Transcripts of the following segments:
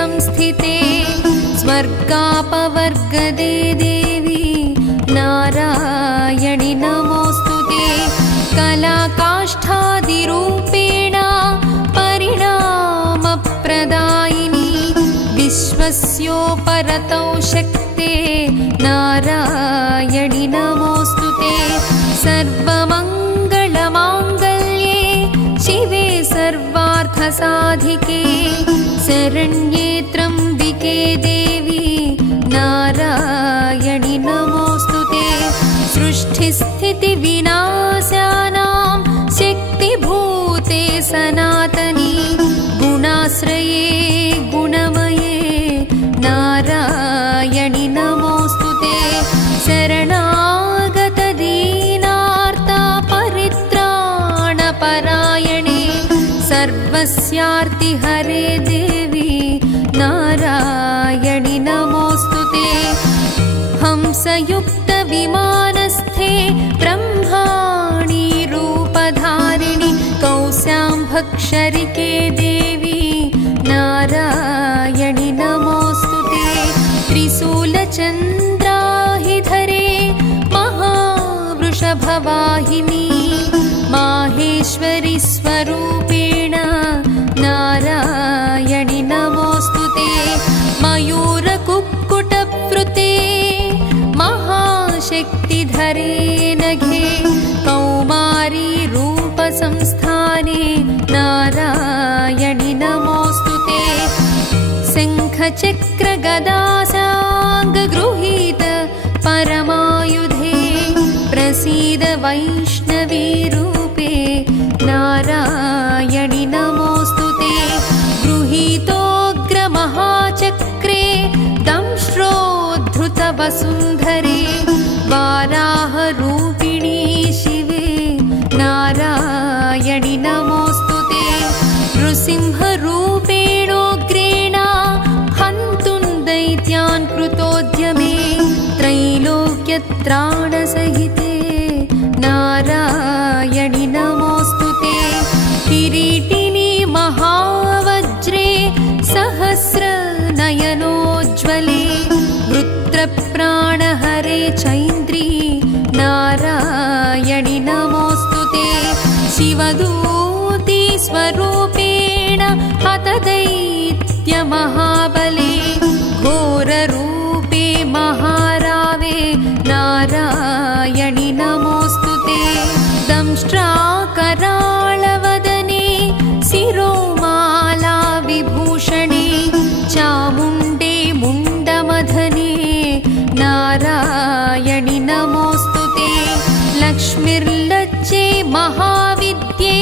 संस्थिते स्वर्गापवर्गदे देवी नारायणि नमोऽस्तुते कलाकाष्ठादिरूपेण परिणामप्रदायिनि विश्वस्योपरतौ शक्ते नारायणि नमोऽस्तुते सर्वमङ्गलमाङ्गल्ये शिवे सर्वार्थसाधिके शरण्ये त्र्यम्बिके देवी नारायणि नमोऽस्तुते सृष्टिस्थितिविनाशानां शक्तिभूते सनातनी गुणाश्रये गुणमये नारायणि नमोऽस्तुते शरणागतदीनार्तपरित्राणपरायणे सर्वस्यार्तिहरे देवी नारायणि नमोऽस्तुते हंसयुक्तविमानस्थे ब्रह्माणि रूपधारिणि कौशाम्भक्षरिके देवी नारायणि नमोऽस्तुते त्रिशूलचन्द्राहिधरे महावृषभवाहिनी माहेश्वरि स्वरूपेण नारायणि नमोऽस्तुते मयूरकुक्कुटप्लुते महाशक्तिधरे नघे कौमारी रूपसंस्थाने नारायणि नमोऽस्तुते शङ्खचक्रगदासाङ्गगृहीत परमायुधे प्रसीद वैष्णवी रूपे नारायणि नमोऽस्तुते गृहीतोग्रमहाचक्रे दंष्ट्रोद्धृतवसुन्धरे वाराहरूपिणी शिवे नारायणि नमोऽस्तुते नृसिंहरूपेणोग्रेण हन्तुं दैत्यान् कृतोद्यमे त्रैलोक्यत्राणसहिते नारायणि नमोऽस्तुते किरीटिनी महावज्रे सहस्रनयनोज्ज्वले वृत्रप्राणहरे चैन्द्री नारायणि नमोऽस्तुते शिवदूती स्वरूपेण हतदैत्यमहाबले घोररूपे महारावे नारायणि नमोऽस्तुते दंष्ट्राकराळवदने शिरोमाला विभूषणे चामुण्डे मुण्डमधने नारायणि नमोऽस्तुते लक्ष्मीर्लज्जे महाविद्ये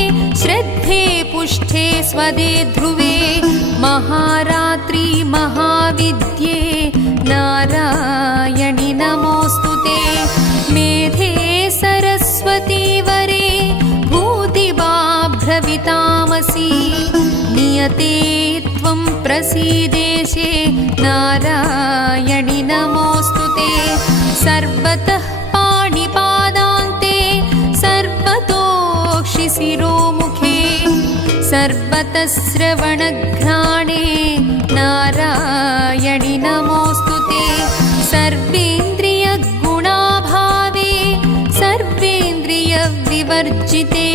श्रद्धे पुष्ठे स्वदे ध्रुवे महारात्रि महाविद्ये नारायणि नमोऽस्तुते मेधे सरस्वती वरे भूतिबाभ्रवितामसि नियते त्वं प्रसीदेशे नारायणि नमोऽस्तुते सर्वतः पाणिपादान्ते सर्वतोक्षिशिरोमुखे सर्वतः श्रवणघ्राणे नारायणि नमोऽस्तुते सर्वेन्द्रियगुणाभावे सर्वेन्द्रियविवर्जिते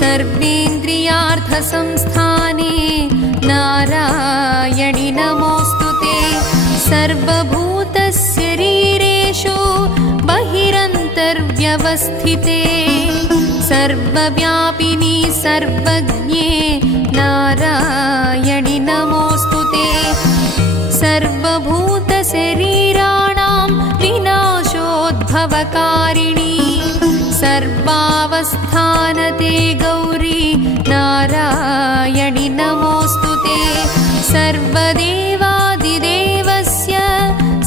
सर्वेन्द्रियार्थसंस्थाने नारायणि नमोऽस्तुते सर्वभूतशरीरेषु बहिरन्तर्व्यवस्थिते सर्वव्यापिनी सर्वज्ञे नारायणि नमोऽस्तुते सर्वभूतशरीराणां विनाशोद्भवकारिणी सर्वावस्थानते गौरी नारायणि नमोऽस्तुते सर्वदेवादिदेवस्य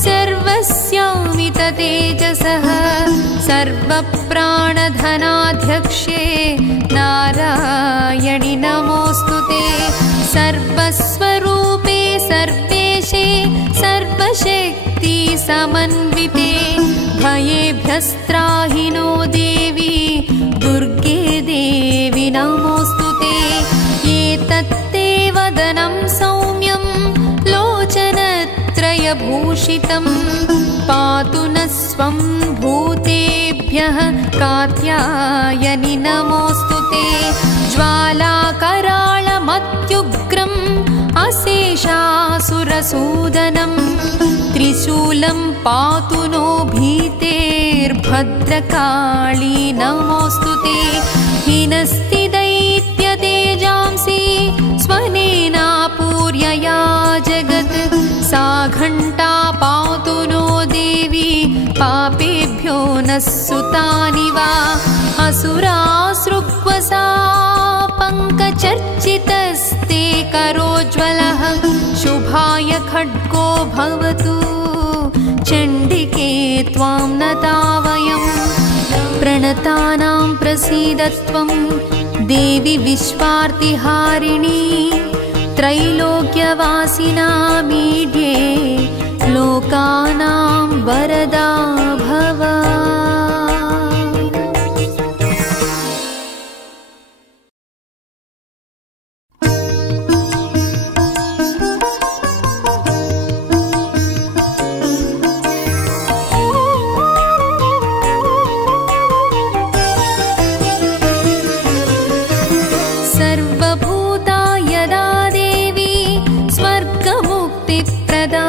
सर्वस्यामित तेजसः सर्वप्राणधनाध्यक्षे नारायणि नमोऽस्तुते सर्वस्वरूपे सर्वेशे सर्वशक्ति समन्विते भयेभ्यस्त्राहिनो देवी दुर्गे देवी नमोऽस्तुते एतत्ते वदनं सौम्यं सौभाग्यभूषितं पातु न स्वं भूतेभ्यः कात्यायनि नमोऽस्तु ते ज्वालाकराळमत्युग्रम् अशेषासुरसूदनं त्रिशूलं पातु नो भीतेर्भद्रकाली नमोऽस्तु ते हिनस्ति दैत्यतेजांसि स्वनेनापूर्यया जगत् सा घण्टा पातु नो देवी पापेभ्यो नः सुतानि वा असुरासृक्वसा पङ्कचर्चितस्ते करोज्ज्वलः शुभाय खड्गो भवतु चण्डिके त्वां नता वयं प्रणतानां प्रसीदत्वं देवी विश्वार्तिहारिणी त्रैलोक्यवासिनामीढ्ये लोकानां वरदा भव। सर्वभूता यदा देवी स्वर्गमुक्तिप्रदा